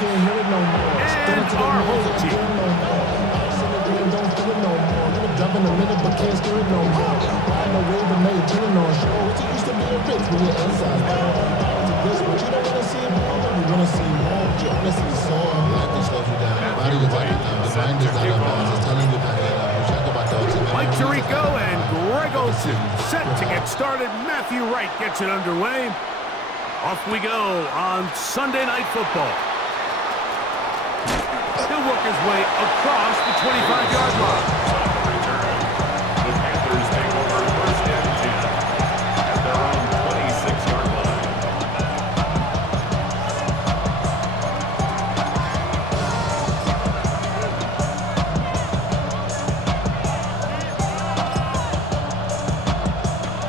And our home team. Jump in a minute, but can't stir it no more. Riding the wave, but now you're turning on show. It used to be a bitch when you're inside. To this, but you don't want to see more. You want to see more. You want to see soul. Life just slows you down. Your body gets out of time. The mind is out of bounds. It's telling you back it up. You check about those. Mike Tirico and Greg Olsen set to get started. Matthew Wright gets it underway. Off we go on Sunday Night Football. He'll work his way across the 25-yard line. The Panthers take over first and 10 at their own 26-yard line.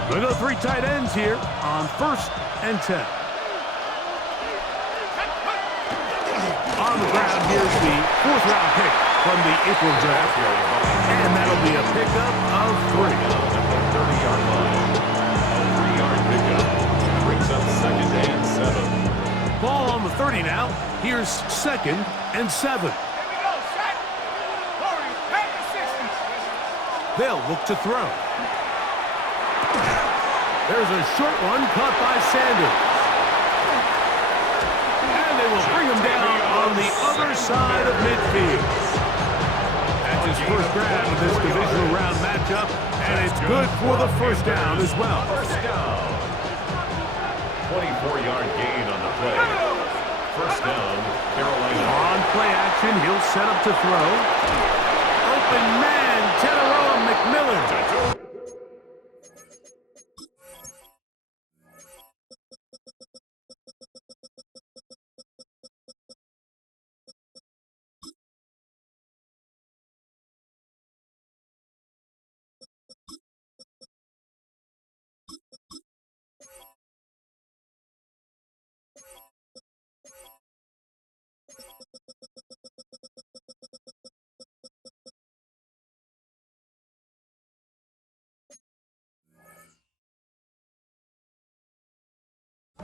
We'll go three tight ends here on first and 10. On the ground, here's the fourth-round pick from the April draft. And that'll be a pickup of 3. At the 30-yard line, a 3-yard pickup brings up second and 7. Ball on the 30 now. Here's second and 7. They'll look to throw. There's a short one caught by Sanders. And they will bring him down on the other side of midfield. That's his first grab of this divisional round matchup, and it's good for the first down as well. First down. 24-yard gain on the play. First down, Carolina. On play action, he'll set up to throw. Open man, Teteroa McMillan.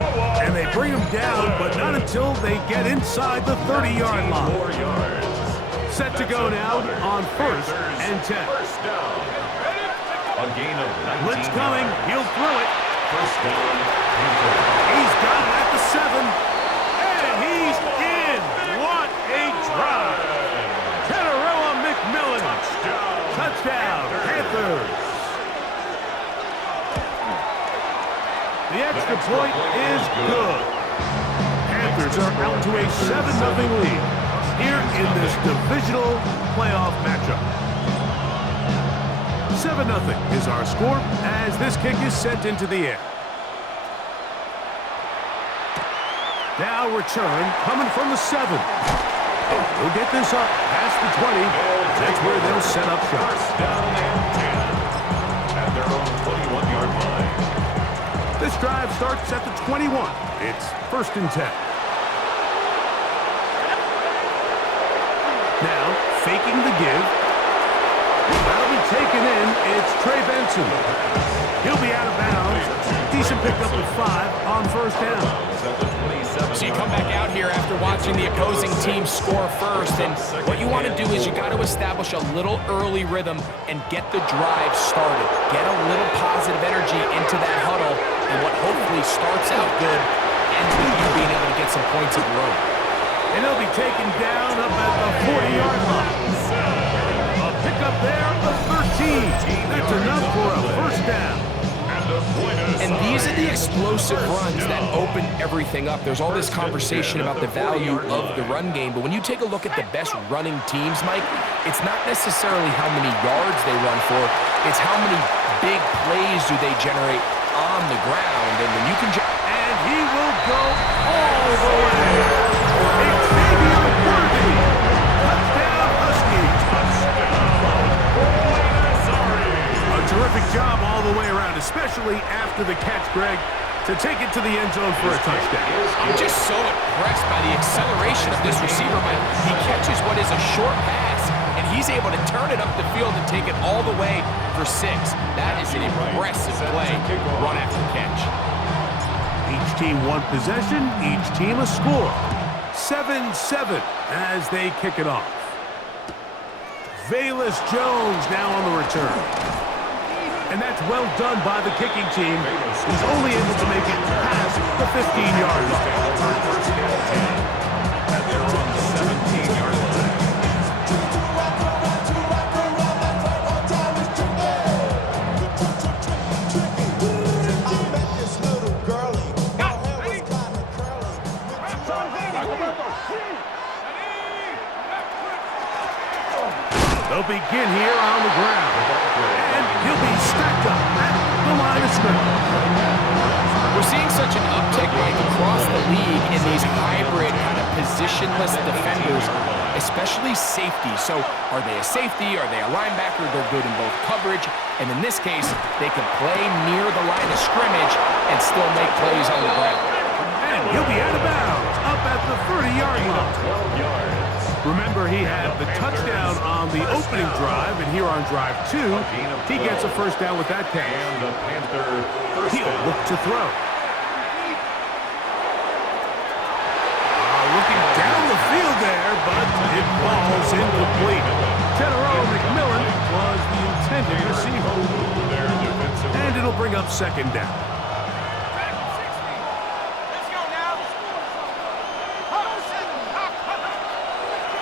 And they bring him down, but not until they get inside the 30-yard line. 4 yards. Set to go now on first and 10. First down. A gain of 19 Blitz coming. yards. He'll throw it. First down. Panthers. He's got it at the 7. And he's in. What a drive. Teteroa McMillan. Touchdown. Panthers. The extra point is good. Panthers are out to a 7-0 lead here in this divisional playoff matchup. 7-0 is our score as this kick is sent into the air. Now return coming from the 7. We'll get this up past the 20. That's where they'll set up shop. First down and 10 at their own 21-yard line. This drive starts at the 21. It's first and 10. Now, faking the give. That'll be taken in. It's Trey Benson. He'll be out of bounds. Decent pickup of 5 on first down. So you come back out here after watching the opposing team score first, and what you want to do is you got to establish a little early rhythm and get the drive started. Get a little positive energy into that huddle, and what hopefully starts out good ends with you being able to get some points of your own. And he'll be taken down up at the 40-yard line. A pickup there of 13. That's enough for a first down. And these are the explosive runs that open everything up. There's all this conversation about the value of the run game, but when you take a look at the best running teams, Mike, it's not necessarily how many yards they run for, it's how many big plays do they generate on the ground. And when you can... And he will go all the way. Xavier Worthy. Touchdown, Huskies. A terrific job all the way around, especially after the catch, Greg, to take it to the end zone for a touchdown. I'm just so impressed by the acceleration of this receiver, Mike. He catches what is a short pass, and he's able to turn it up the field and take it all the way for 6. That is an impressive play, run after catch. Each team one possession, each team a score. 7-7 as they kick it off. Velus Jones now on the return. And that's well done by the kicking team. He's only able to make it past the 15-yard line. And they're on the 17-yard line. They'll begin here on the ground. And he'll be stacked up at the line of scrimmage. We're seeing such an uptick right across the league in these hybrid kind of positionless defenders, especially safety. So are they a safety? Are they a linebacker? They're good in both coverage. And in this case, they can play near the line of scrimmage and still make plays on the ground. And he'll be out of bounds up at the 30-yard line. 12 yards. Remember, he had the touchdown on the opening drive, and here on drive 2, he gets a first down with that catch. And the Panther first He'll down. look to throw. Looking down the field there, but it falls incomplete. Tenero McMillan was the intended receiver. And it'll bring up second down.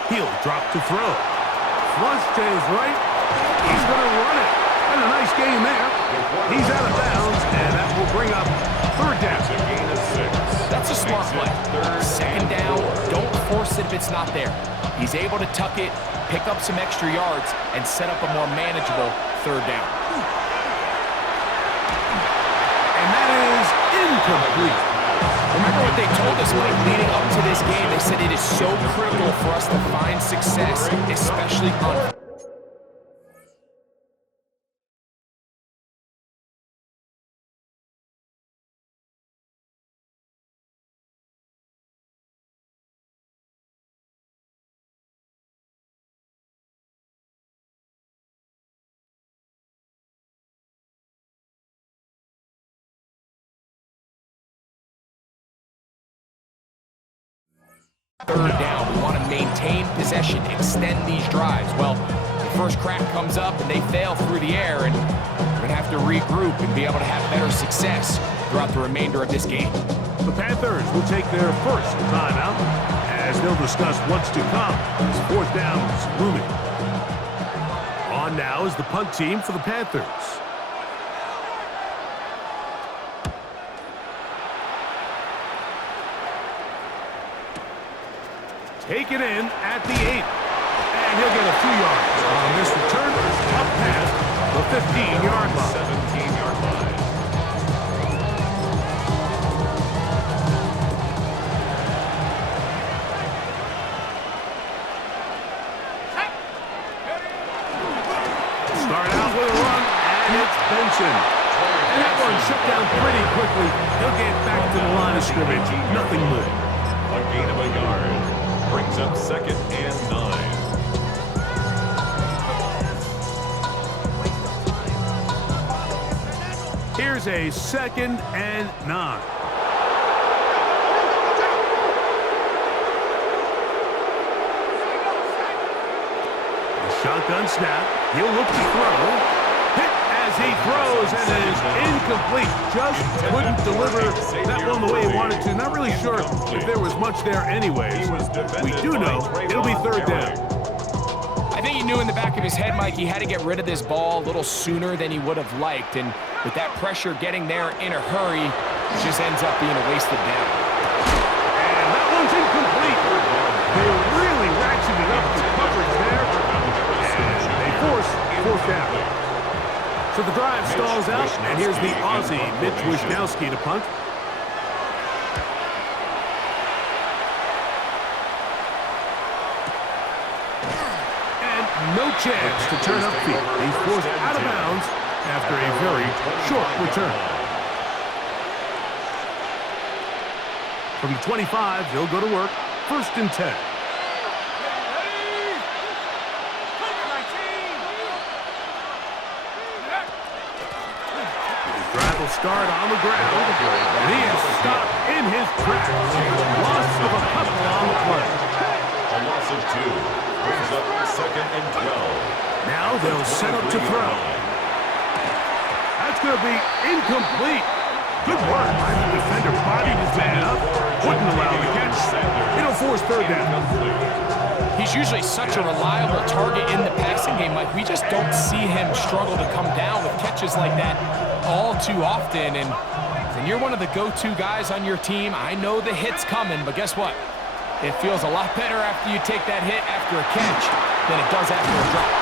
He'll drop to throw. Flush to his right. He's going to run it. And a nice game there. He's out of bounds, and that will bring up third down. That's a smart play. Second down, don't force it if it's not there. He's able to tuck it, pick up some extra yards, and set up a more manageable third down. And that is incomplete. Remember what they told us, Mike, leading up to this game? They said it is so critical for us to find success, especially on... Third down, we want to maintain possession, extend these drives. Well, the first crack comes up and they fail through the air, and we're going to have to regroup and be able to have better success throughout the remainder of this game. The Panthers will take their first timeout as they'll discuss what's to come as fourth down is looming. On now is the punt team for the Panthers. Take it in at the 8. And he'll get a few yards on this return up past the 15-yard line. 17-yard line. Start out with a run, and it's Benson. And that one shut down pretty quickly. He'll get back to the line of scrimmage. Nothing more. A gain of a yard. Brings up second and 9. Here's a second and 9. A shotgun snap. He'll look to throw. Hit as he throws, and it is incomplete. Just couldn't deliver that one the way he wanted to. Not really sure if there was much there anyways. We do know it'll be third down. I think he knew in the back of his head, Mike, he had to get rid of this ball a little sooner than he would have liked. And with that pressure getting there in a hurry, it just ends up being a wasted down. And that one's incomplete. They really ratcheted up the coverage there. And they force fourth down. So the drive stalls out, and here's the Aussie, Mitch Wisnowski, to punt. And no chance to turn upfield. He's forced out of bounds after a very short return. From the 25, he'll go to work. First and 10. start on the ground, and he is stopped in his tracks. Loss of a couple on the play. A loss of 2 brings up 2nd and 12. Now they'll set up to throw. That's going to be incomplete. Good work by the defender. Body his man up. Wouldn't allow the catch. It'll force 3rd down. He's usually such a reliable target in the passing game. Like, we just don't see him struggle to come down with catches like that all too often. And when you're one of the go-to guys on your team, I know the hit's coming, but guess what? It feels a lot better after you take that hit after a catch than it does after a drop.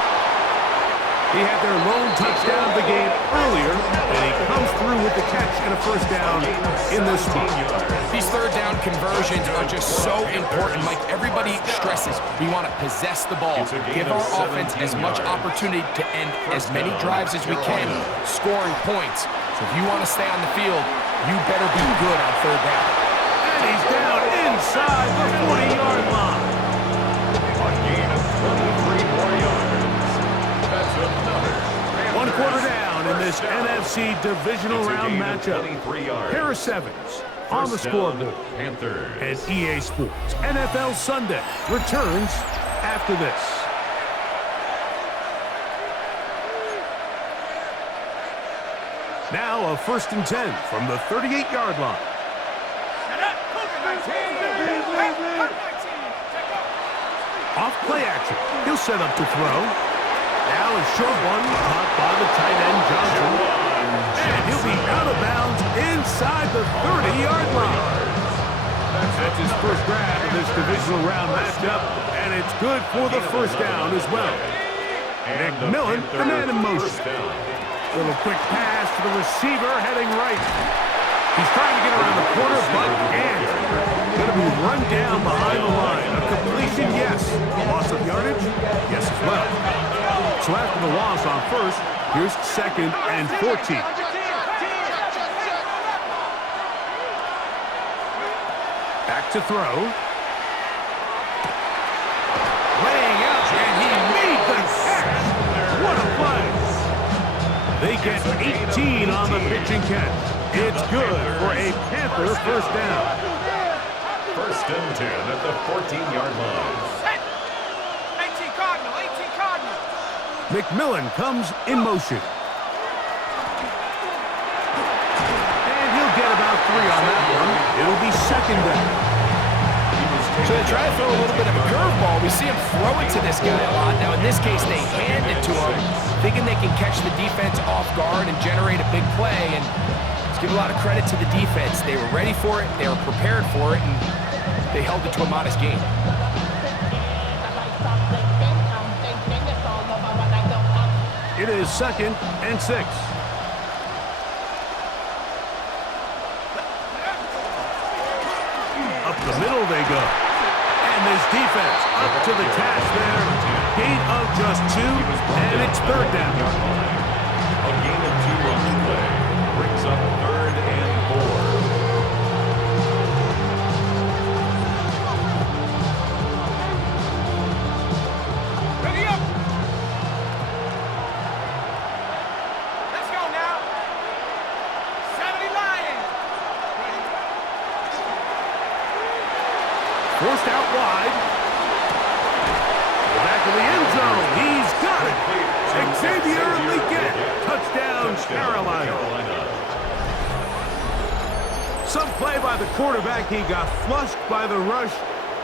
He had their lone touchdown of the game earlier, and he comes through with the catch and a 1st down in this spot. These 3rd down conversions are just so important. Like, everybody stresses, we want to possess the ball, give our offense as much opportunity to end as many drives as we can, scoring points. So if you want to stay on the field, you better be good on 3rd down. And he's down inside the 40-yard line. A gain of 23 more yards. That's another. 1 quarter down in this NFC divisional round matchup. Pair of 7s on the scoreboard. Panthers. And EA Sports NFL Sunday returns after this. Now a 1st and 10 from the 38-yard line. Off play action. He'll set up to throw. Now a short one caught by the tight end Johnson. And he'll be out of bounds inside the 30-yard line. That's his 1st grab of this divisional round matchup, and it's good for the 1st down as well. McMillan, the man in motion. Little quick pass to the receiver heading right. He's trying to get around the corner, but can't. Going to be run down behind the line. A completion, yes. Loss of yardage, yes as well. So after the loss on 1st, here's 2nd and 14. Back to throw. Laying out, and he made the catch. What a play. They get 18 on the pitch and catch. It's good for a Panther 1st down. 1st and 10 at the 14-yard line. 18 Cardinal, 18 Cardinal. McMillan comes in motion. And he'll get about 3 on that one. It'll be 2nd down. So they try to throw a little bit of a curveball. We see him throw it to this guy a lot. Now, in this case, they hand it to him, thinking they can catch the defense off guard and generate a big play. And let's give a lot of credit to the defense. They were ready for it, they were prepared for it, and they held it to a modest gain. It is 2nd and 6. Up the middle they go. And this defense up to the task there. Gain of just 2, and it's 3rd down. A gain of 2 on the play brings up 3rd and 4. Ready up. Let's go now. 70 Lions. Forced out wide. Back to the end zone. He's got it. Xavier Legette. Touchdown, Carolina. Some play by the quarterback. He got flushed by the rush,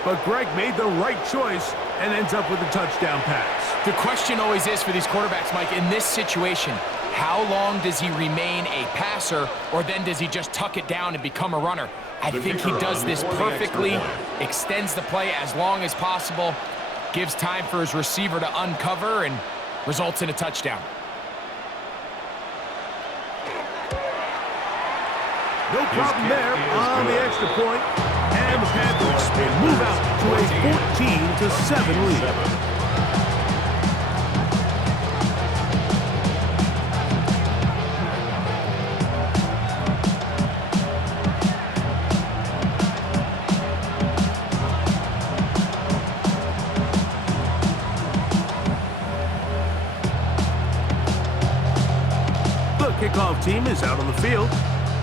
but Greg made the right choice and ends up with a touchdown pass. The question always is for these quarterbacks, Mike, in this situation, how long does he remain a passer, or then does he just tuck it down and become a runner? I think he does this perfectly, extends the play as long as possible, gives time for his receiver to uncover, and results in a touchdown. No problem there on the extra point, and the Panthers will move out to a 14-7 lead. kickoff team is out on the field,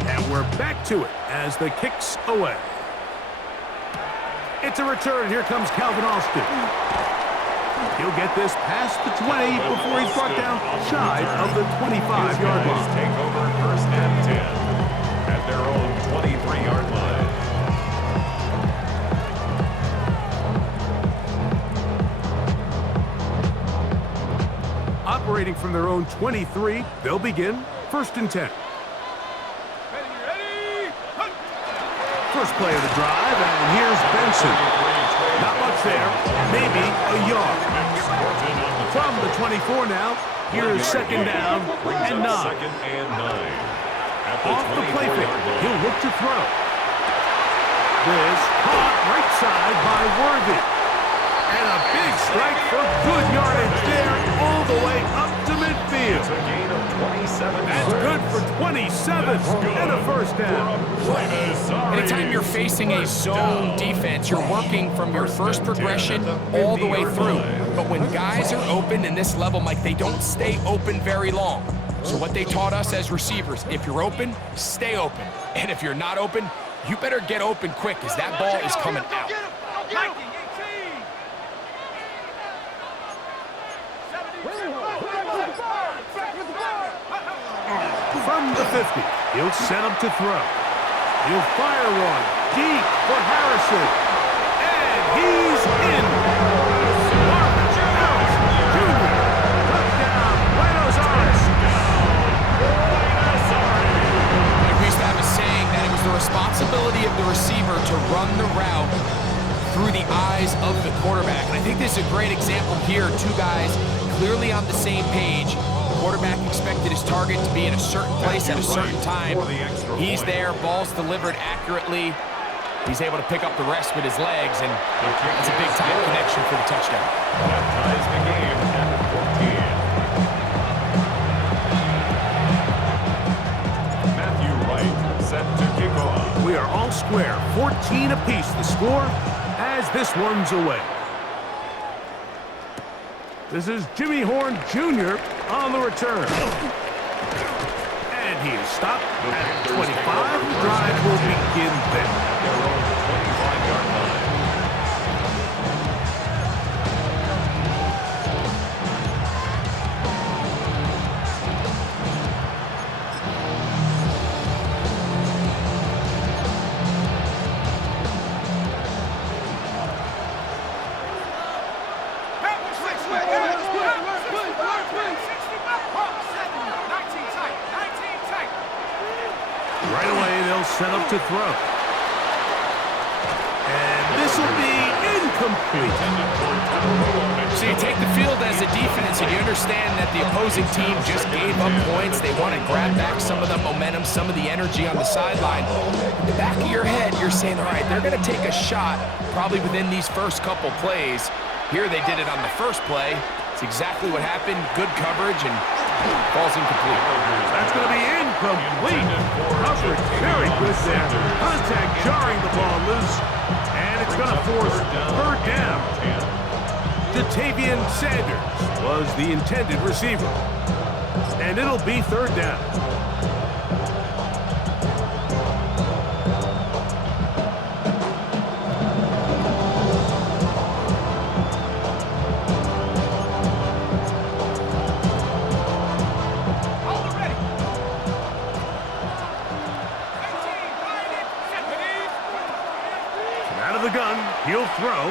and we're back to it as the kick's away. It's a return. Here comes Calvin Austin. He'll get this past the 20 before he's brought down shy of the 25-yard line. Take over first and 10 at their own 23-yard line. Operating from their own 23, they'll begin first and 10. First play of the drive, and here's Benson. Not much there, maybe a yard. From the 24 now, here's second down and 9. Second and 9. Off the play fake, he'll look to throw. This caught right side by Worthy. And a big strike for good yardage there, all the way up to midfield. It's a gain of 27. That's good for 27 and a first down. Anytime you're facing a zone defense, you're working from your first progression all the way through. But when guys are open in this level, Mike, they don't stay open very long. So what they taught us as receivers, if you're open, stay open. And if you're not open, you better get open quick because that ball is coming out. From the 50, he'll set up to throw. He'll fire one deep for Harrison. And he's in. Marvin Harrison Jr. Touchdown, Buenos Aires. Like we used to have a saying that it was the responsibility of the receiver to run the route through the eyes of the quarterback. And I think this is a great example here. Two guys clearly on the same page. Quarterback expected his target to be in a certain place at a certain time. He's there, ball's delivered accurately. He's able to pick up the rest with his legs, and that's a big-time connection for the touchdown. That ties the game at 14. Matthew Wright set to kick off. We are all square, 14 apiece the score as this one's away. This is Jimmy Horn Jr. on the return. And he is stopped at 25. The drive will begin then. Their own 25-yard line. Right away, they'll set up to throw. And this will be incomplete. So you take the field as a defense, and you understand that the opposing team just gave up points. They want to grab back some of the momentum, some of the energy on the sideline. In the back of your head, you're saying, all right, they're going to take a shot probably within these first couple plays. Here they did it on the first play. It's exactly what happened. Good coverage, and ball's incomplete. That's going to be incomplete. Coverage very good there. Contact jarring the ball loose. And it's going to force third down. Jatavian Sanders was the intended receiver. And it'll be third down. The gun, he'll throw.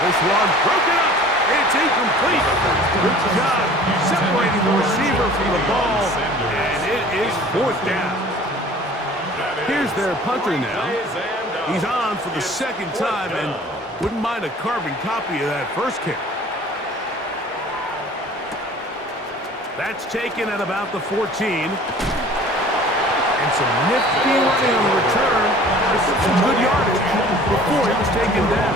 This one broken up. It's incomplete. Good job separating the receiver from the ball, and it is fourth down. Here's their punter now. He's on for the second time and wouldn't mind a carbon copy of that first kick. That's taken at about the 14. And some nifty running on the return. Some good yardage before he was taken down.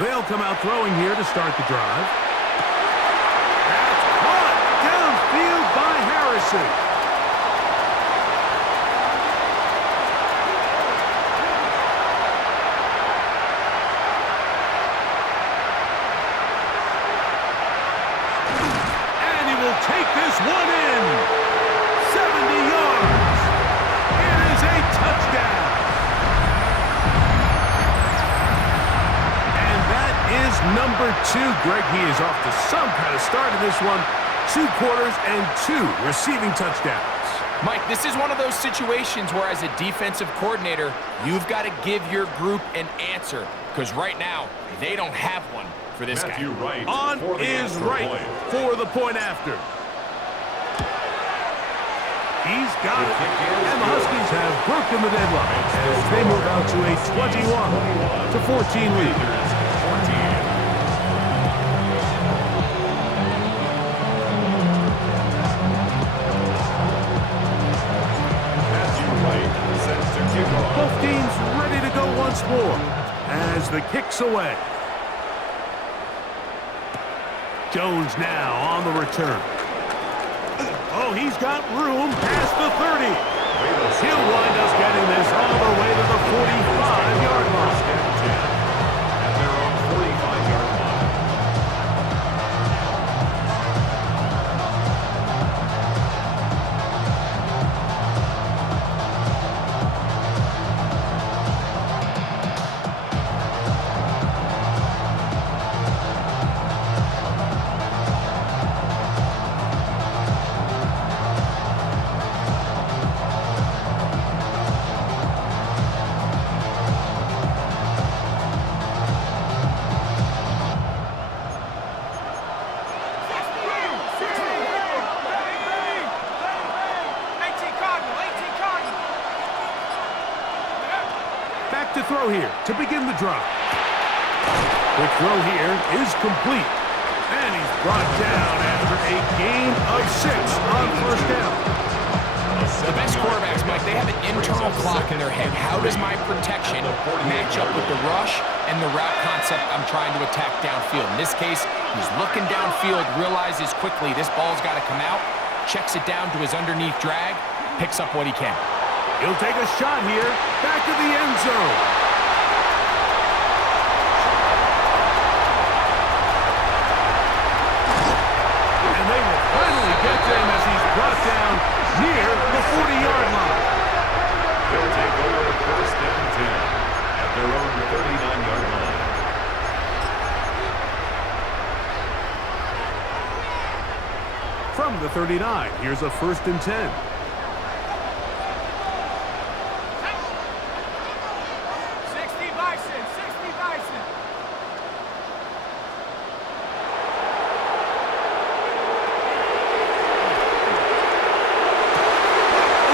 They'll come out throwing here to start the drive. That's Harrison. And he will take this one in. 70 yards. It is a touchdown. And that is number 2. Greg, he is off to some kind of start in this one. 2 quarters and 2 receiving touchdowns. Mike, this is one of those situations where as a defensive coordinator, you've got to give your group an answer. Because right now, they don't have one for this Matthew guy. Wright On for the is extra right point. for the point after. He's got it. And the Huskies have broken the deadlock as they move out to a 21-14 lead. Panthers 14. Matthew Wright set to kick off. Both teams ready to go once more as the kick's away. Jones now on the return. Oh, he's got room past the 30. He'll wind up getting this all the way to the 45-yard line. First and 10 at their own 45-yard line. Back to throw here to begin the drive. The throw here is complete. And he's brought down after a gain of 6 on first down. The best quarterbacks, Mike, they have an internal clock in their head. How does my protection match up with the rush and the route concept I'm trying to attack downfield? In this case, he's looking downfield, realizes quickly this ball's got to come out, checks it down to his underneath drag, picks up what he can. He'll take a shot here, back of the end zone. And they will finally get to him as he's brought down near the 40-yard line. They'll take over first and 10 at their own 39-yard line. From the 39, here's a 1st and 10.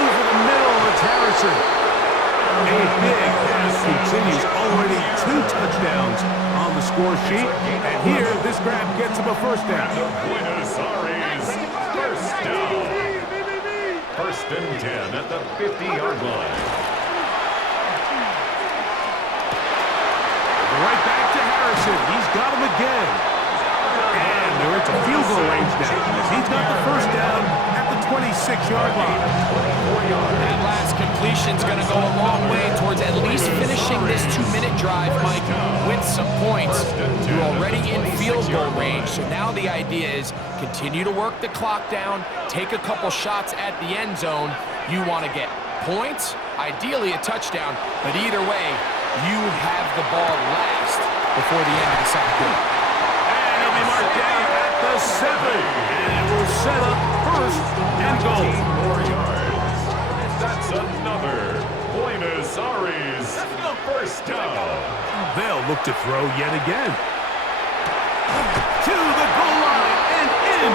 Over the middle, it's Harrison. A big pass continues. Already 2 touchdowns on the score sheet. And here, this grab gets him a first down. Buenos Aires, first down. First and 10 at the 50-yard line. Right back to Harrison. He's got him again. And they're into field goal range now as he's got the first down at the 26-yard line. That last completion's going to go a long way towards at least finishing this 2-minute drive, Mike, with some points. You're already in field goal range, so now the idea is continue to work the clock down, take a couple shots at the end zone. You want to get points, ideally a touchdown, but either way, you have the ball last before the end of the second quarter. And he'll be marked down at the 7. And it will set up first and goal. 4 yards. That's another Buenos Aires first down. They'll look to throw yet again. To the goal line and in.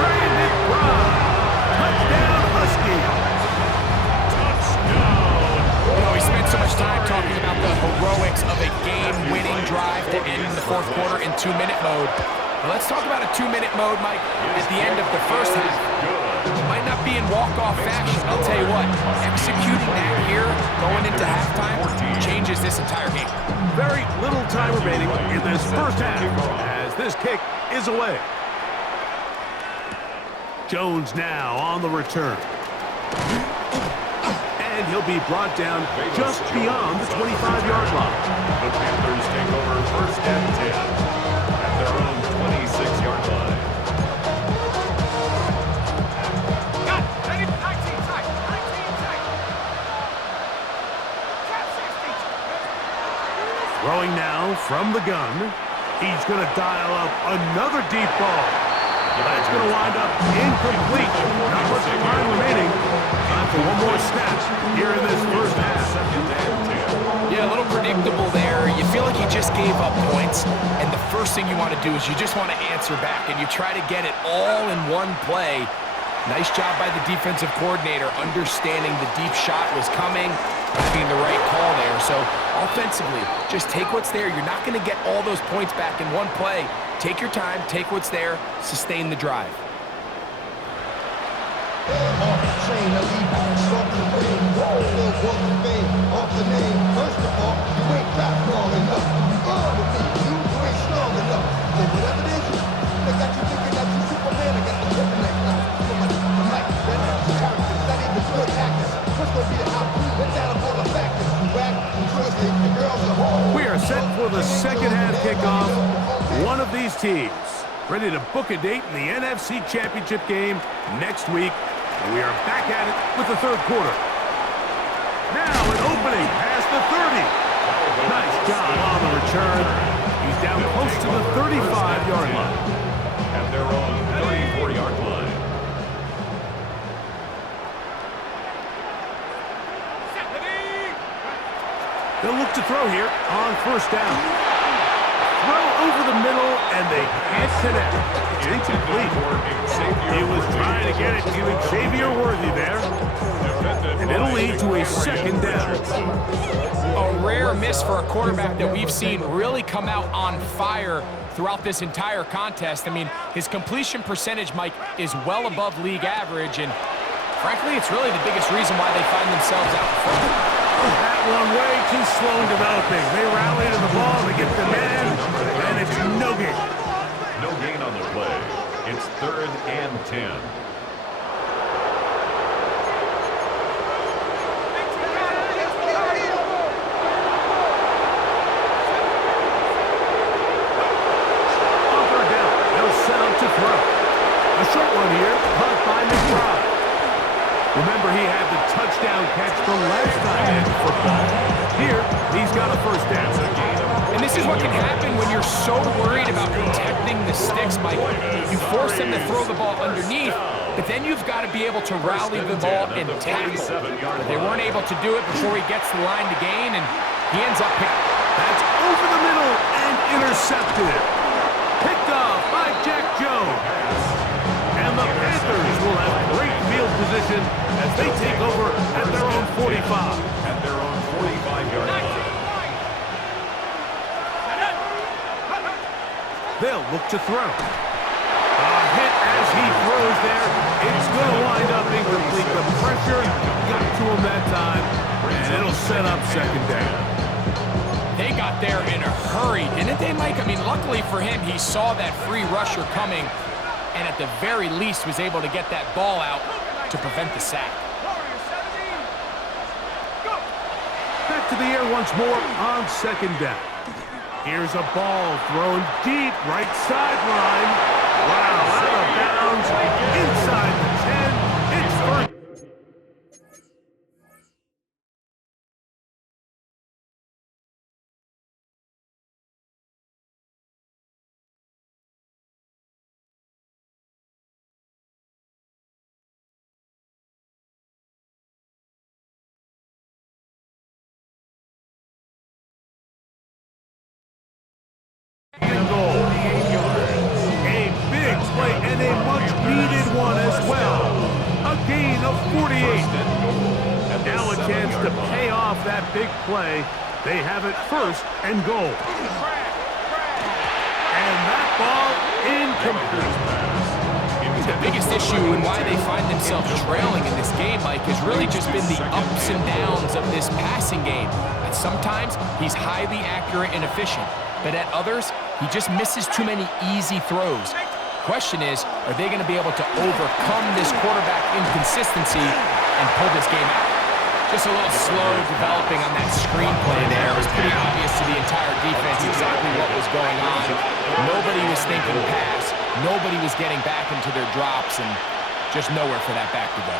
Brandon Brown. Touchdown Huskies. Touchdown. You know, we spent so much time talking about the heroics of a game-winning drive to end the fourth quarter in 2-minute mode. Well, let's talk about a 2-minute mode, Mike, at the end of the first half. It might not be in walk-off fashion. I'll tell you what, executing that here, going into halftime, changes this entire game. Very little time remaining in this first half as this kick is away. Jones now on the return. And he'll be brought down just beyond the 25-yard line. The Panthers take over first and 10 at their own 26-yard line. Got it. Ready? 19 tight. 19 tight. Cap 60. Throwing now from the gun. He's going to dial up another deep ball. That's going to wind up incomplete. Not much time remaining. Time for one more snap here in this first half. Yeah, a little predictable there. You feel like you just gave up points, and the first thing you want to do is you just want to answer back, and you try to get it all in one play. Nice job by the defensive coordinator understanding the deep shot was coming, having the right call there. So offensively, just take what's there. You're not going to get all those points back in one play. Take your time, take what's there, sustain the drive. Off the chain, the lead back, start the ring. Still walk the fame, off the name. First of all, you ain't rap long enough. With me, you ain't strong enough. So whatever it is, they got you thinking that you Superman. I got the kryptonite now. The mic, red characters, not even good actors. What's gonna be the outcome? Let down of all the factors. Whack, twisted, the girls are home. We are set for the second half kickoff. One of these teams ready to book a date in the NFC Championship game next week. And we are back at it with the third quarter. Now an opening past the 30. Nice job on the return. He's down close to the 35-yard line. At their own 34-yard line. They'll look to throw here on first down. Throw over the middle, and they can't connect. It's incomplete. He was trying to get it to Xavier Worthy there. And it'll lead to a second down. A rare miss for a quarterback that we've seen really come out on fire throughout this entire contest. I mean, his completion percentage, Mike, is well above league average, and frankly, it's really the biggest reason why they find themselves out front. That one way too slow in developing. They rally to the ball, they get the man, and it's no gain. No gain on the play. It's 3rd and 10. On third down, they'll set up to throw. A short one here, caught by McBride. Remember, he had the touchdown catch the last time in football. Here, he's got a first down. And this is what can happen when you're so worried about protecting the sticks, Mike. You force them to throw the ball underneath, but then you've got to be able to rally the ball and tackle. But they weren't able to do it before he gets the line to gain, and he ends up picking. That's over the middle and intercepted. Picked off by Jack Jones. And the Panthers will have great field position as they take over at their own 45. At their own 45-yard line. They'll look to throw. A hit as he throws there. It's going to wind up incomplete. The pressure got to him that time, and it'll set up second down. They got there in a hurry, didn't they, Mike? I mean, luckily for him, he saw that free rusher coming, and at the very least was able to get that ball out to prevent the sack. Back to the air once more on second down. Here's a ball thrown deep right sideline. Wow, out of bounds inside the 10. It's first. And goal. 48 yards. A big play and a much-needed one as well. A gain of 48. Now a chance to pay off that big play. They have it first and goal. And that ball incomplete. The biggest issue and why they find themselves trailing in this game, Mike, has really just been the ups and downs of this passing game. At sometimes, he's highly accurate and efficient, but at others, he just misses too many easy throws. question is, are they going to be able to overcome this quarterback inconsistency and pull this game out? Just a little slow developing on that screenplay there. It was pretty obvious to the entire defense exactly what was going on. Nobody was thinking pass. Nobody was getting back into their drops, and just nowhere for that back to go.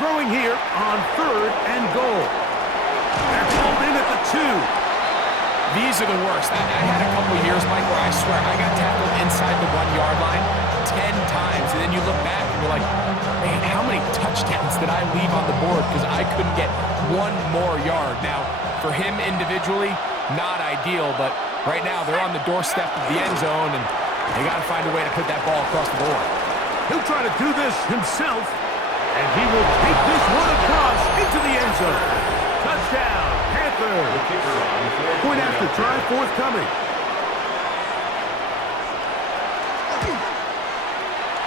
Throwing here on 3rd and goal. They're pulled in at the 2. These are the worst. I had a couple years, Mike, where I swear I got tackled inside the 1-yard line 10 times, and then you look back and you're like, man, how many touchdowns did I leave on the board because I couldn't get one more yard? Now, for him individually, not ideal, but right now they're on the doorstep of the end zone, and they got to find a way to put that ball across the board. He'll try to do this himself, and he will take this one across into the end zone. Touchdown, Panthers. Point after try forthcoming.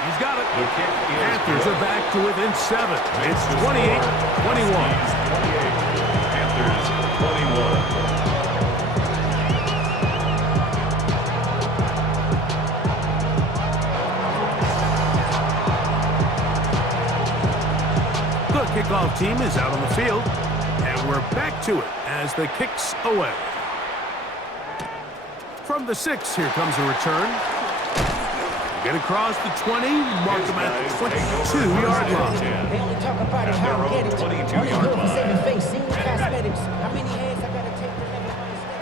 He's got it. Panthers are back to within 7. It's 28-21. Panthers 21. Kickoff team is out on the field, and we're back to it as the kick's away. From the 6, here comes a return. Get across the 20, mark them at the 22-yard line. They only talk about it, how I get it. Only good for saving face, seeing cosmetics. How many hands I gotta take to make it my mistakes?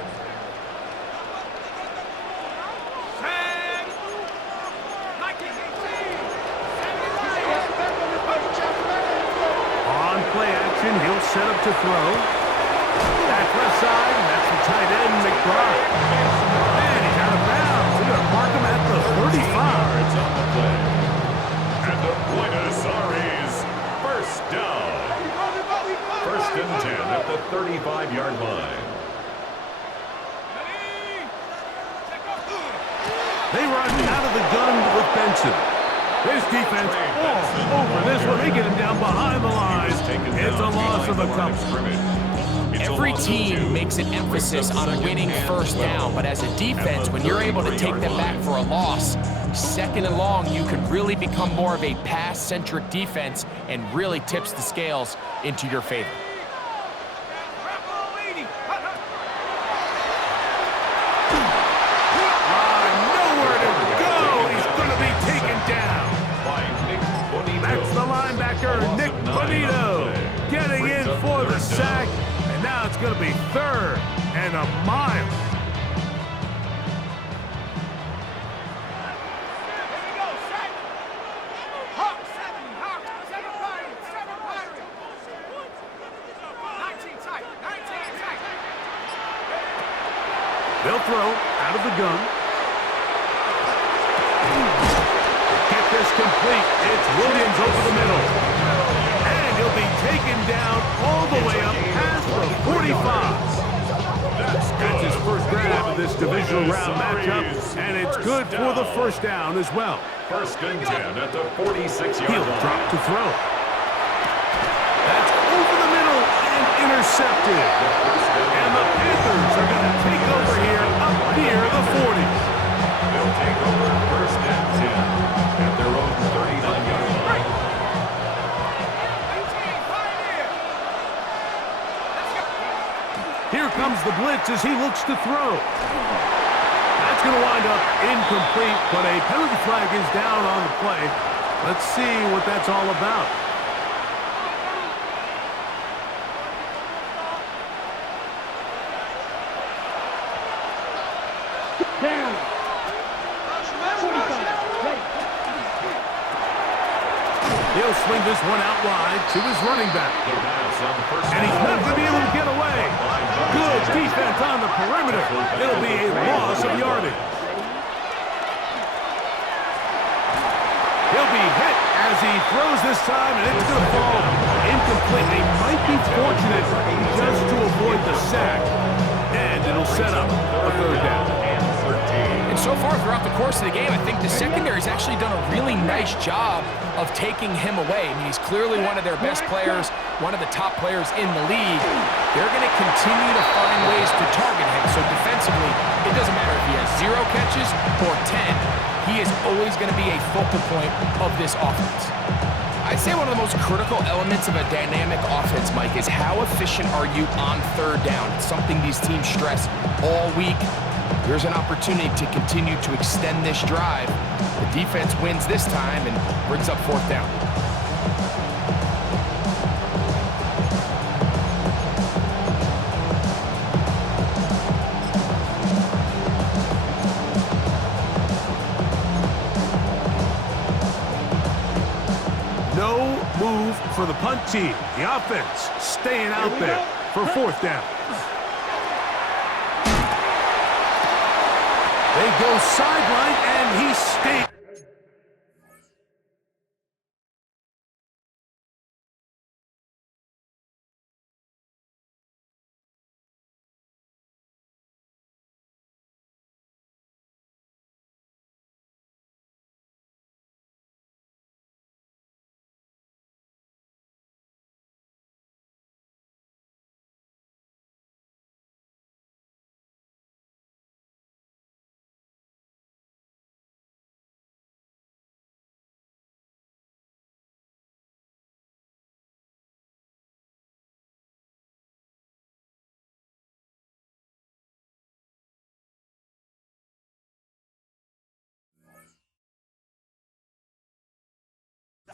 Play action, he'll set up to throw. Back left side, that's the tight end, McBride. And he's out of bounds. We're going to mark him at the 35. It's on the play. And the Buenos Aires first down. 1st and 10 at the 35-yard line. They run out of the gun with Benson. This defense all over this one. They get him down behind the line. It's a loss of a couple. Every team makes an emphasis on winning first down, but as a defense, when you're able to take them back for a loss, 2nd and long, you can really become more of a pass-centric defense and really tips the scales into your favor. Nowhere to go. He's going to be taken down. That's the linebacker, Nick Bonito, getting in for the sack, and now it's going to be 3rd and a mile. They'll throw out of the gun. Get this complete. It's Williams over the middle. And he'll be taken down all the way up past the 45. That's his first grab of this divisional round matchup, and it's good for the first down as well. 1st and 10 at the 46-yard line. He'll drop to throw. That's over the middle and intercepted. And the Panthers are going to take over here up near the 40. They'll take over 1st and 10 at their own 39-yard line. Here comes the blitz as he looks to throw. That's going to wind up incomplete, but a penalty flag is down on the play. Let's see what that's all about. He'll swing this one out wide to his running back. And he's not going to be able to get away. Good defense on the perimeter. It'll be a loss of yardage. He'll be hit as he throws this time, and it's going to fall incomplete. They might be fortunate just to avoid the sack, and it'll set up a 3rd down. And so So far throughout the course of the game, I think the secondary's actually done a really nice job of taking him away. I mean, he's clearly one of their best players, one of the top players in the league. They're going to continue to find ways to target him. So defensively, it doesn't matter if he has 0 catches or 10. He is always going to be a focal point of this offense. I'd say one of the most critical elements of a dynamic offense, Mike, is how efficient are you on 3rd down. It's something these teams stress all week. Here's an opportunity to continue to extend this drive. The defense wins this time and brings up 4th down. No move for the punt team. The offense staying out there for 4th down. They go sideline, and he stays.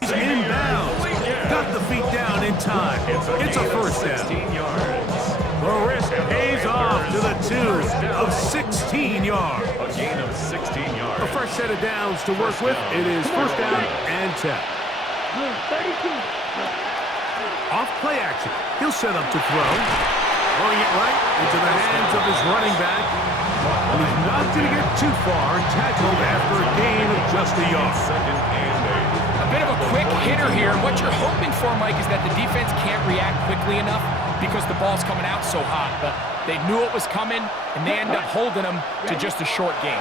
Inbounds. Got the feet down in time. It's a 1st down. 16 yards. The risk pays off to the tune of 16 yards. A gain of 16 yards. A fresh set of downs to work with. It is 1st down and 10. Off play action. He'll set up to throw. Throwing it right into the hands of his running back. And he's not going to get too far, tackled after a gain of just a yard. 2nd and 8. A bit of a quick hitter here. And what you're hoping for, Mike, is that the defense can't react quickly enough because the ball's coming out so hot. But they knew it was coming, and they end up holding them to just a short gain.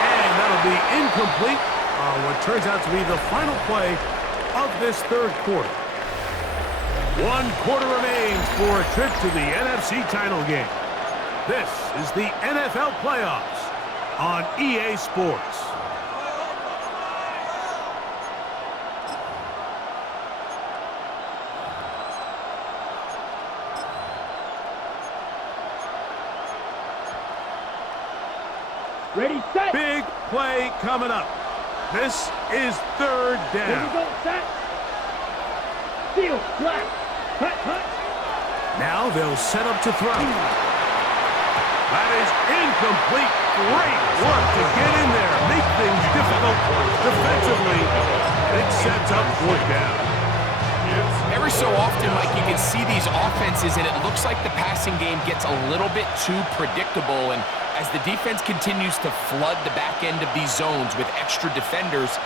And that'll be incomplete on what turns out to be the final play of this 3rd quarter. 1 quarter remains for a trip to the NFC title game. This is the NFL playoffs on EA Sports. Ready, set. Big play coming up. This is 3rd Here we down. go, set. Steal, flat. Hut, hut. Now they'll set up to throw. That is incomplete. Great work to get in there. Make things difficult defensively. It sets up 4th down. Every so often, Mike, you can see these offenses, and it looks like the passing game gets a little bit too predictable. And as the defense continues to flood the back end of these zones with extra defenders,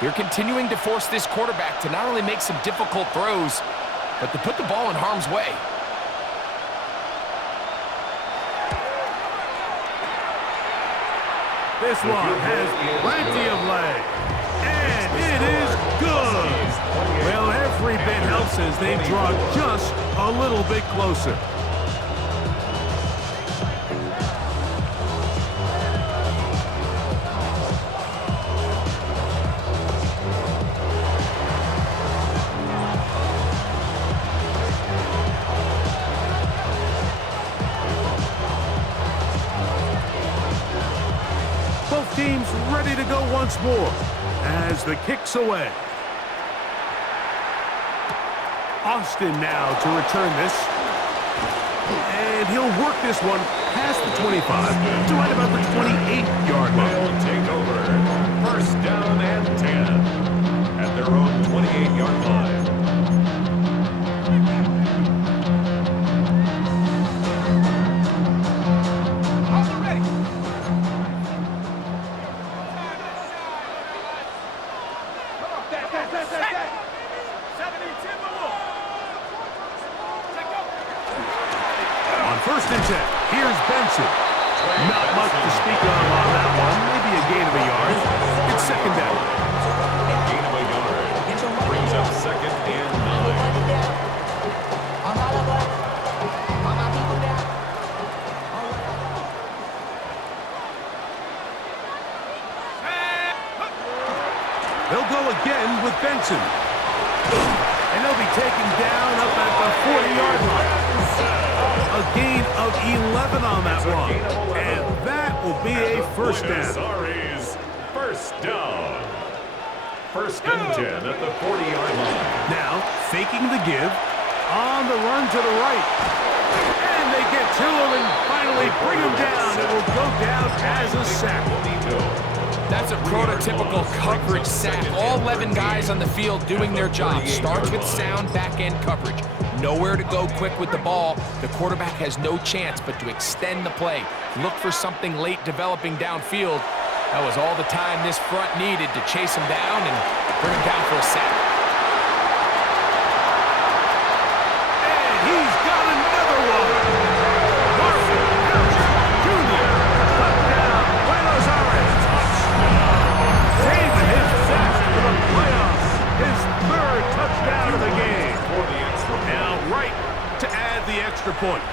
they're continuing to force this quarterback to not only make some difficult throws, but to put the ball in harm's way. This one has plenty of leg. And it is good. Well, every bit helps as they draw just a little bit closer. Both teams ready to go once more as the kick's away. Austin now to return this. And he'll work this one past the 25 to right about the 28-yard line. They'll take over. 1st down and 10 at their own 28-yard line. On 1st and 10, here's Benson. They'll go again with Benson. And they'll be taken down up at the 40-yard line. A gain of 11 on that one. And that will be a first down. First down. First and 10 at the 40-yard line. Now, faking the give. On the run to the right. And they get to him and finally bring him down. It will go down as a sack. That's a prototypical coverage sack. All 11 guys on the field doing their job. Starts with sound back-end coverage. Nowhere to go quick with the ball. The quarterback has no chance but to extend the play. Look for something late developing downfield. That was all the time this front needed to chase him down and bring him down for a sack. And he's got another one. Marshall Jr. Touchdown, Buenos Aires. Saving his sack for the playoffs. His third touchdown of the game. Now right to add the extra point.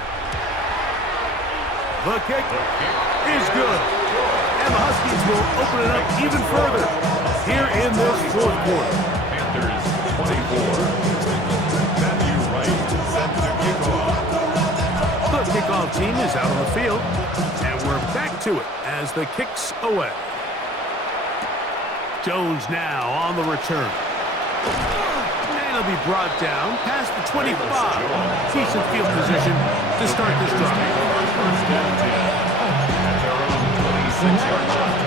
The kick is good. And the Huskies will open it up even further here in this fourth quarter. Panthers 24. Matthew Wright set to kick off. The kickoff team is out on the field, and we're back to it as the kick's away. Jones now on the return. And he'll be brought down past the 25. Decent field position to start this drive. First and 10 at their own 26-yard line.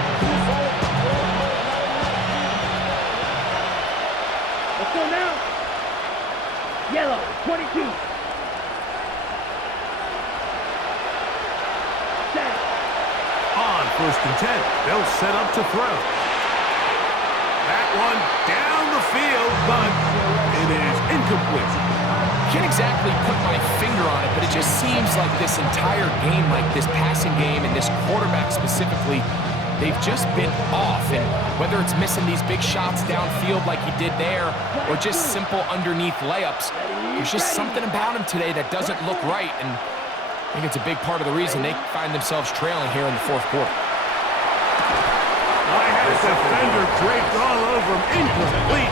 Let's go now. Yellow, 22. Set. On first and 10, they'll set up to throw. That one down the field, but it is incomplete. Can't exactly put my finger on it, but it just seems like this entire game, like this passing game and this quarterback specifically, they've just been off. And whether it's missing these big shots downfield like he did there or just simple underneath layups, there's just something about him today that doesn't look right. And I think it's a big part of the reason they find themselves trailing here in the fourth quarter. I had a defender draped all over him. Incomplete.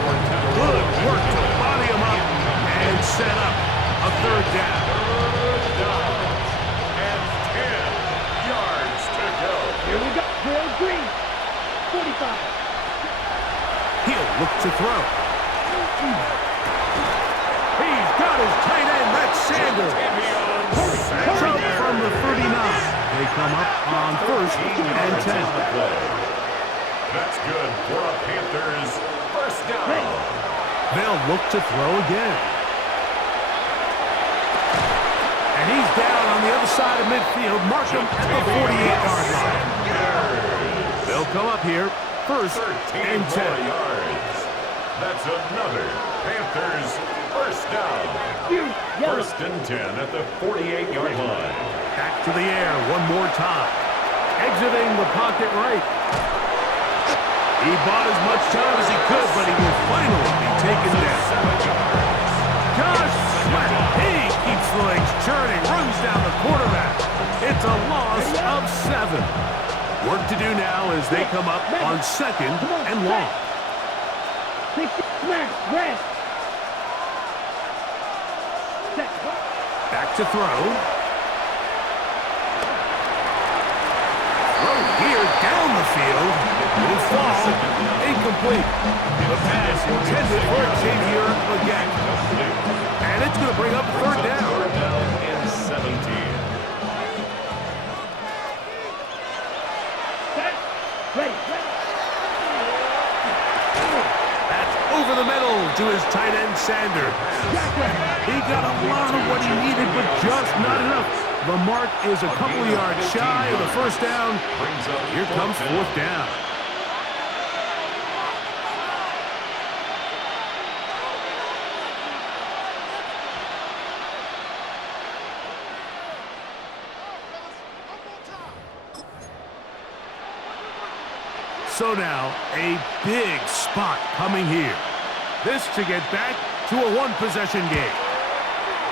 Good work to body him up and set up a third down. And 10 yards to go. Here we go. Real green. 45. He'll look to throw. He's got his tight end. That's Sanders. That's up from the 39. They come up on first and 10. That's good for a Panthers first down. They'll look to throw again. And he's down on the other side of midfield. Mark him at the 48-yard line. They'll come up here first and 10. Yards. That's another Panthers first down. First and 10 at the 48-yard line. Back to the air one more time. Exiting the pocket right. He bought as much time as he could, but he will finally be taken down. Josh Sweat, he keeps the legs churning, runs down the quarterback. It's a loss of 7. Work to do now as they come up on second and long. Back to throw. Throw here down the field. Will fall. Incomplete. The pass intended for Xavier again. And it's going to bring up third down. Third down and 17. That's over the middle to his tight end, Sanders. He got a lot of what he needed, but just not enough. The mark is a couple of yards shy of the first down. Here comes fourth down. So now, a big spot coming here. This to get back to a one-possession game.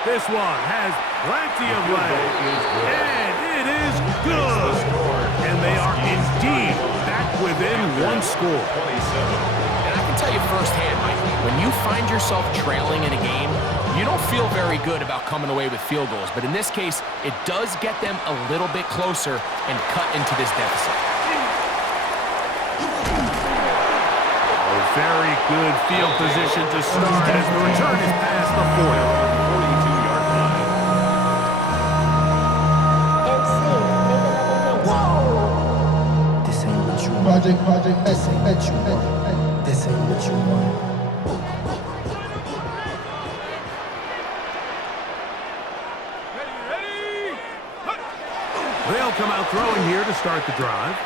This one has plenty of legs, and it is good. And they are indeed back within one score. And I can firsthand, Mike. When you find yourself trailing in a game, you don't feel very good about coming away with field goals. But in this case, it does get them a little bit closer and cut into this deficit. Very good field position to start as the return is past the 42-yard line. This ain't what you want. Project, This ain't what you want. This ain't what you want. They'll come out throwing here to start the drive.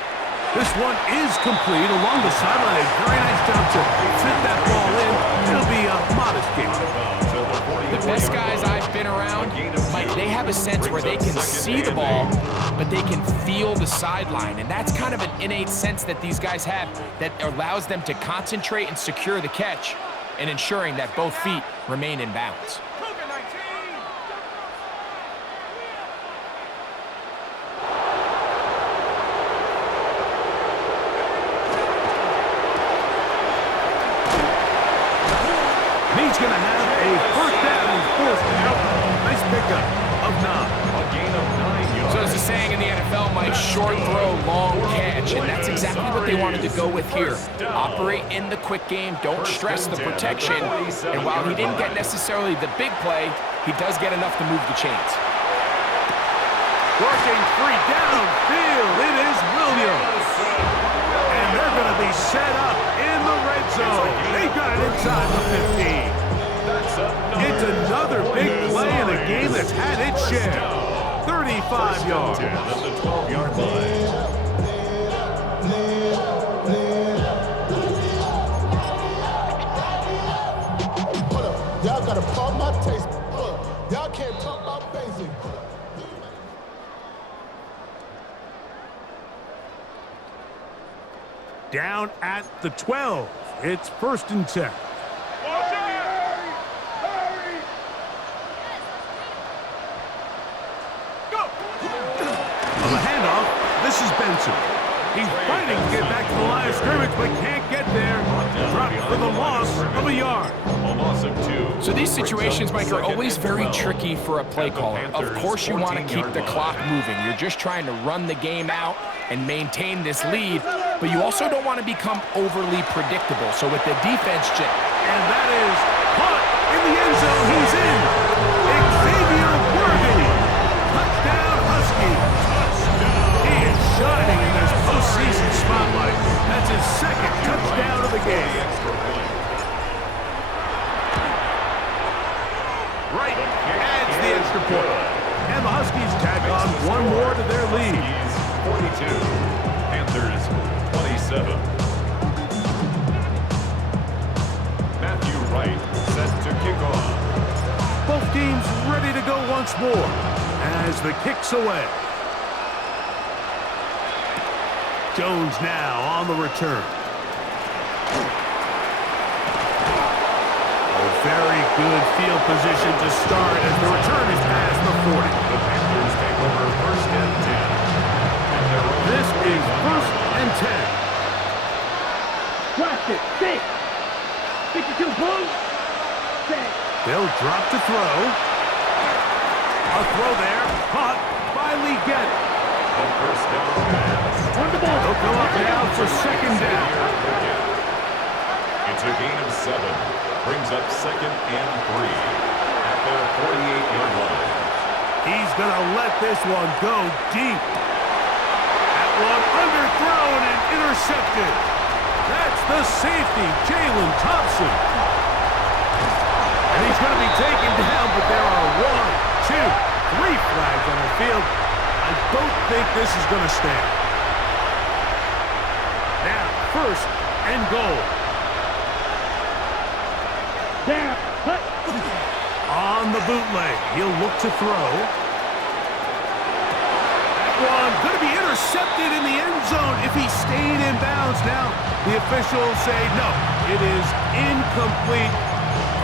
This one is complete along the sideline. A very nice job to fit that ball in. It'll be a modest gain. The best guys I've been around, Mike, they have a sense where they can see the ball, but they can feel the sideline. And that's kind of an innate sense that these guys have that allows them to concentrate and secure the catch and ensuring that both feet remain in bounds. He's going to have a first down and fourth down. Nice pickup of 9. A gain of 9 yards. So there's a saying in the NFL, Mike, short throw, long catch, and that's exactly what they wanted to go with here. Operate in the quick game, don't stress the protection, and while he didn't get necessarily the big play, he does get enough to move the chains. Working free downfield, it is Williams. And they're going to be set up in the red zone. They got it inside the 15. It's another big play in a game that's had its share. 35 yards. At the 12-yard line. Hold up. Y'all gotta pump my taste. Hold up. Y'all can't pump my basic. Down at the 12. It's 1st and 10. On the handoff, this is Benson. He's fighting to get back to the line of scrimmage, but can't get there. Dropped for the loss of a yard. A loss of 2. So these situations, Mike, are always very tricky for a play caller. Of course you want to keep the clock moving. You're just trying to run the game out and maintain this lead, but you also don't want to become overly predictable. So with the defense check. And that is caught in the end zone. He's in. Xavier Worthy. Touchdown, Huskies. He is shining in this postseason spotlight. That's his 2nd touchdown of the game. Right adds the extra point. And the Huskies tack on one more to their lead. 42. Panthers 27. Matthew Wright set to kick off. Both teams ready to go once more as the kick's away. Jones now on the return. A very good field position to start as the return is past the 40. The Panthers take over 1st and 10. This is 1st and 10. Blast it. 6. 52 boom. 6. They'll drop to throw. A throw there, caught by Leggett. A first down pass. On the ball. They'll come up now for 2nd down. It's a gain of 7. Brings up 2nd and 3 at their 48-yard line. He's going to let this one go deep. That one underthrown and intercepted. That's the safety, Jalen Thompson. And he's going to be taken down, but there are 1, 2, 3 flags on the field. I don't think this is going to stand. Now, 1st and goal. Down. Hut. On the bootleg, he'll look to throw. That one going to be intercepted in the end zone if he stayed in bounds. Now, the officials say no, it is incomplete.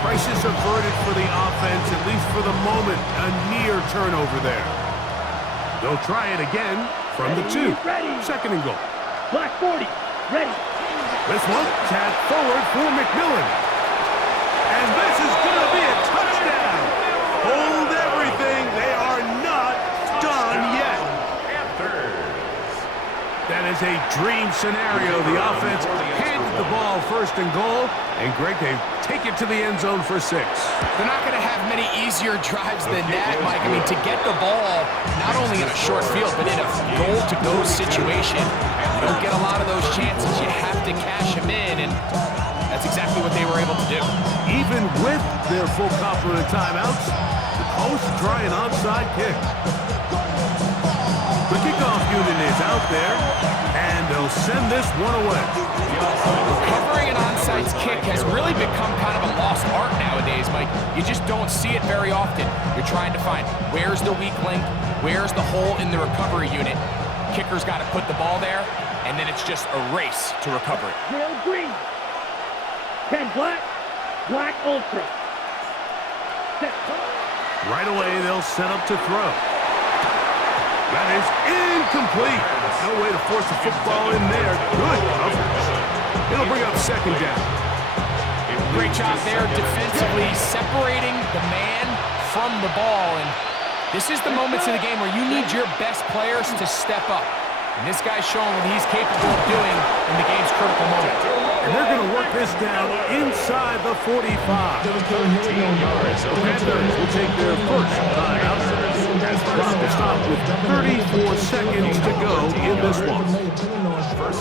Crisis averted for the offense, at least for the moment. A near turnover there. They'll try it again from the 2. Ready. 2nd and goal. Black 40. Ready. This one, tapped forward for McMillan. And this is going to be a touchdown. Hold everything. They are not done yet. That is a dream scenario. The offense handed the ball first and goal. And Greg, they take it to the end zone for 6. They're not going to have many easier drives than that, Mike. I mean, to get the ball, not only in a short field, but in a goal-to-go situation, you don't get a lot of those chances. You have to cash them in, and that's exactly what they were able to do. Even with their full complement of timeouts, the Colts try an onside kick. The kickoff unit is out there, and they'll send this one away. Recovering an onside kick has really become kind of a lost art nowadays, Mike. You just don't see it very often. You're trying to find where's the weak link, where's the hole in the recovery unit. Kicker's got to put the ball there, and then it's just a race to recover it. Real green. 10 black. Black ultra. Set. Right away, they'll set up to throw. That is incomplete. No way to force the football in there. Good coverage. It'll bring up second down. Great job there defensively, separating the man from the ball. And this is the moments of the game where you need your best players to step up. And this guy's showing what he's capable of doing in the game's critical moment. And they're going to work this down inside the 45. The Panthers will take their first timeout as the clock will stop with 34 seconds to go in this one.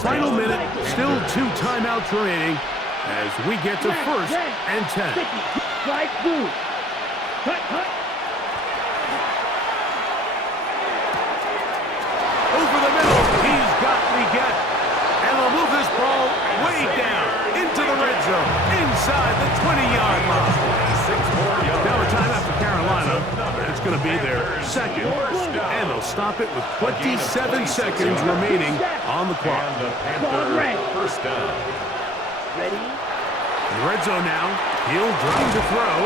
Final minute, still 2 timeouts remaining as we get to first and 10. Strike blue. Cut. Over the middle, he's got Leggett. And they'll move this ball way down into the red zone, inside the 20-yard line. Now a timeout for Carolina. It's going to be their second, and they'll stop it with 27 seconds remaining on the clock. First down. Ready? In the red zone now, he'll drive to throw,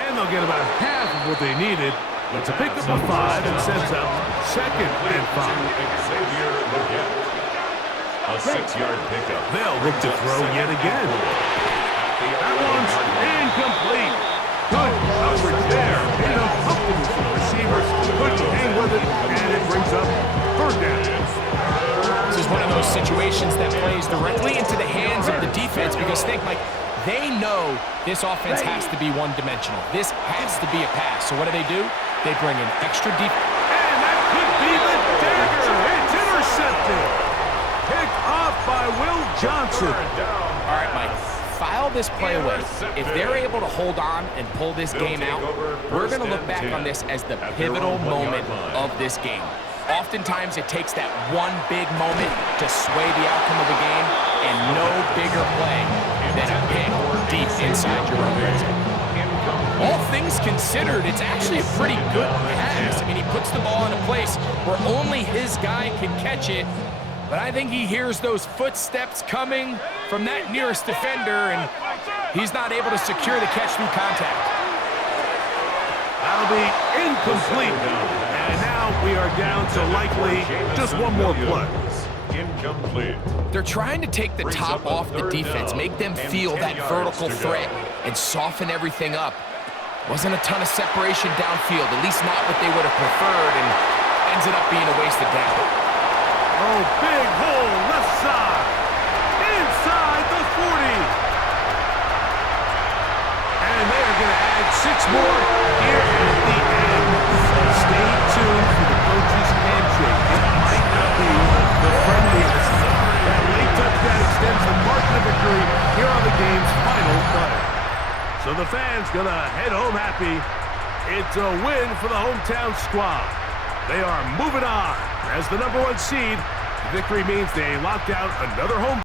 and they'll get about half of what they needed. It's a pickup of 5 and sets up second and 5. A 6-yard pickup. They'll look to throw yet again. That one's incomplete. Good coverage there. Made it uncomfortable for the receivers. Couldn't hang with it, and it brings up third down. This is one of those situations that plays directly into the hands of the defense because think, Mike, they know this offense has to be one-dimensional. This has to be a pass. So what do? They bring in extra deep. And that could be the dagger. It's intercepted. Picked off by Will Johnson. All right, Mike, file this play away. If they're able to hold on and pull this game out, we're going to look back on this as the pivotal moment of this game. Oftentimes, it takes that one big moment to sway the outcome of the game, and no bigger play than a pick deep inside your own red zone. All things considered, it's actually a pretty good pass. I mean, he puts the ball in a place where only his guy can catch it, but I think he hears those footsteps coming from that nearest defender, and he's not able to secure the catch through contact. That'll be incomplete. And now we are down to likely just one more play. Incomplete. They're trying to take the top off the defense, make them feel that vertical threat, and soften everything up. Wasn't a ton of separation downfield, at least not what they would have preferred, and ends up being a wasted down. Oh, big hole left side. Inside the 40. And they are going to add 6 more here at the end. Stay tuned for the coach's handshake. It might not be the friendliest. That late touchdown extends the margin of victory here on the game's final play. So the fans going to head home happy. It's a win for the hometown squad. They are moving on as the #1 seed. Victory means they locked out another home